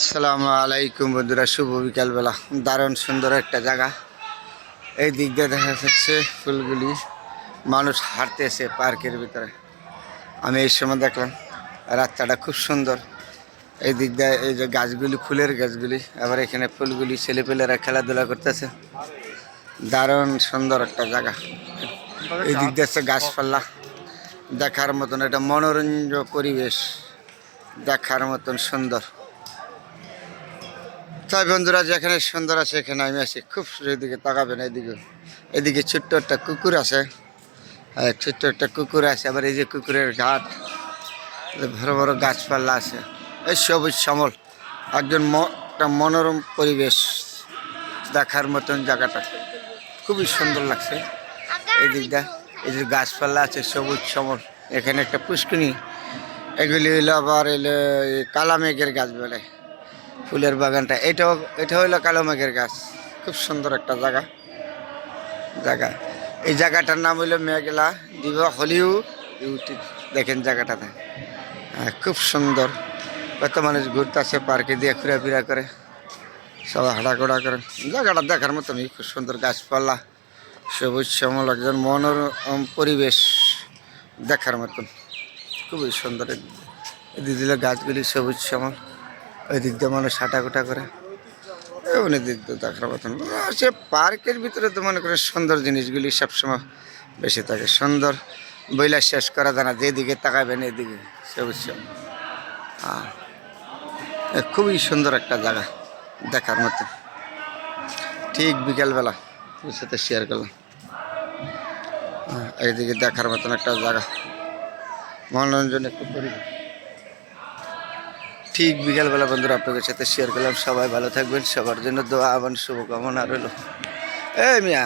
আসসালামু আলাইকুম বন্ধুরা, শুভ বিকালবেলা। দারুণ সুন্দর একটা জায়গা। এই দিক দিয়ে দেখা যাচ্ছে ফুলগুলি, মানুষ হাঁটতেছে পার্কের ভিতরে। আমি এই সময় দেখলাম রাস্তাটা খুব সুন্দর। এই দিক দিয়ে এই যে গাছগুলি, ফুলের গাছগুলি, আবার এখানে ফুলগুলি, ছেলেপেলেরা খেলাধুলা করতেছে। দারুণ সুন্দর একটা জায়গা। এই দিক দিয়ে হচ্ছে গাছপালা দেখার মতন, একটা মনোরঞ্জন পরিবেশ দেখার মতন সুন্দর। তাই বন্ধুরা, যেখানে সুন্দর আছে এখানে আমি আছি। খুব এদিকে তাকাবেন, এদিকে ছোট্ট একটা কুকুর আছে। ছোট্ট একটা কুকুর আছে, আবার এই যে কুকুরের ঘাট, বড় বড় গাছপালা আছে, এই সবুজ শ্যামল একজন একটা মনোরম পরিবেশ দেখার মতন জায়গাটা খুবই সুন্দর লাগছে। এই দিকটা এই যে গাছপালা আছে সবুজ শ্যামল, এখানে একটা পুষ্করিণী। এগুলি হইলো আবার এলো কালা মেঘের গাছ বলে ফুলের বাগানটা। এটা হইলো কালো মেঘের গাছ। খুব সুন্দর একটা জায়গা। এই জায়গাটার নাম হইলো মেঘলা দিবা হলিউ ইউটি। দেখেন জায়গাটাতে, খুব সুন্দর। কত মানুষ ঘুরতেছে পার্কে দিয়ে, ঘোরাফেরা করে, সবাই হাঁটাঘোড়া করে। জায়গাটা দেখার মতনই খুব সুন্দর, গাছপালা সবুজ শ্যামল, একজন মনোরম পরিবেশ দেখার মতন খুবই সুন্দর। এদিক দিলে গাছগুলি সবুজ শ্যামল, ওই দিক দিয়ে মানুষ হাঁটাঘোটা করে, অনেক দিক দিয়ে দেখার মতন। সে পার্কের ভিতরে তো মনে করেন সুন্দর জিনিসগুলি সবসময় বেশি থাকে। সুন্দর বইলা শেষ করা যায় না, যেদিকে তাকাবেন এদিকে সবুজ শ্যামল। খুবই সুন্দর একটা জায়গা দেখার মতো। ঠিক বিকালবেলা ওর সাথে শেয়ার করলাম। এইদিকে দেখার মতন একটা জায়গা, মনোরঞ্জন একটু পরিবেশ। ঠিক বিকালবেলা বন্ধুরা আপনাদের সাথে শেয়ার করলাম। সবাই ভালো থাকবেন, সবার জন্য দোয়া এবং শুভকামনা রইল। এই মিয়া।